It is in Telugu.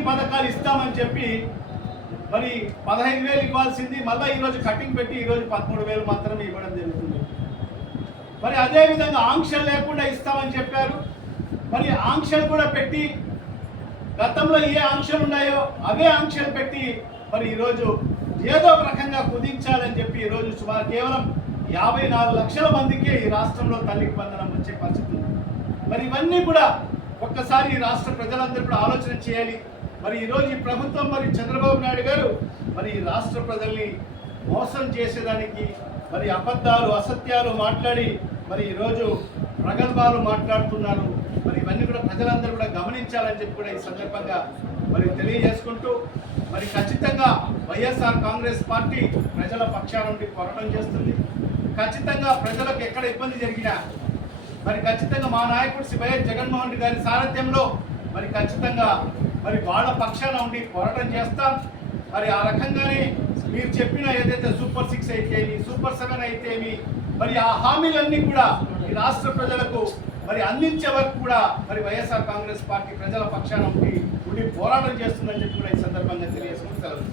పథకాలు ఇస్తామని చెప్పి మరి పదహైదు వేలు ఇవ్వాల్సింది మళ్ళీ ఈరోజు కటింగ్ పెట్టి ఈరోజు పదమూడు వేలు మాత్రమే ఇవ్వడం జరుగుతుంది. మరి అదే విధంగా ఆంక్షలు లేకుండా ఇస్తామని చెప్పారు. మరి ఆంక్షలు కూడా పెట్టి గతంలో ఏ ఆంక్షలు ఉన్నాయో అవే ఆంక్షలు పెట్టి మరి ఈరోజు ఏదో ఒక రకంగా కుదించాలని చెప్పి ఈరోజు సుమారు కేవలం యాభై నాలుగు లక్షల మందికే ఈ రాష్ట్రంలో తల్లికి బంధనం వచ్చే పరిస్థితి మరి ఇవన్నీ కూడా ఒక్కసారి ఈ రాష్ట్ర ప్రజలందరూ కూడా ఆలోచన చేయాలి. మరి ఈరోజు ఈ ప్రభుత్వం మరి చంద్రబాబు నాయుడు గారు మరి ఈ రాష్ట్ర ప్రజల్ని మోసం చేసేదానికి మరి అబద్ధాలు అసత్యాలు మాట్లాడి మరి ఈరోజు ప్రగల్భాలు మాట్లాడుతున్నారు. మరి ఇవన్నీ కూడా ప్రజలందరూ కూడా గమనించాలని చెప్పి కూడా ఈ సందర్భంగా మరి తెలియజేసుకుంటూ మరి ఖచ్చితంగా వైఎస్ఆర్ కాంగ్రెస్ పార్టీ ప్రజల పక్షాల నుండి పోరాటం చేస్తుంది. ఖచ్చితంగా ప్రజలకు ఎక్కడ ఇబ్బంది జరిగినా మరి ఖచ్చితంగా మా నాయకుడు శ్రీ వైఎస్ జగన్మోహన్ రెడ్డి గారి సారథ్యంలో మరి ఖచ్చితంగా మరి వాళ్ళ పక్షాన ఉండి పోరాటం చేస్తాం. మరి ఆ రకంగానే మీరు చెప్పిన ఏదైతే సూపర్ సిక్స్ అయితేమి సూపర్ సెవెన్ అయితేమి మరి ఆ హామీలన్నీ కూడా ఈ రాష్ట్ర ప్రజలకు మరి అందించే వరకు కూడా మరి వైఎస్ఆర్ కాంగ్రెస్ పార్టీ ప్రజల పక్షాన ఉండి ఉండి పోరాటం చేస్తుందని చెప్పి కూడా ఈ సందర్భంగా తెలియజేసుకుని సెలవు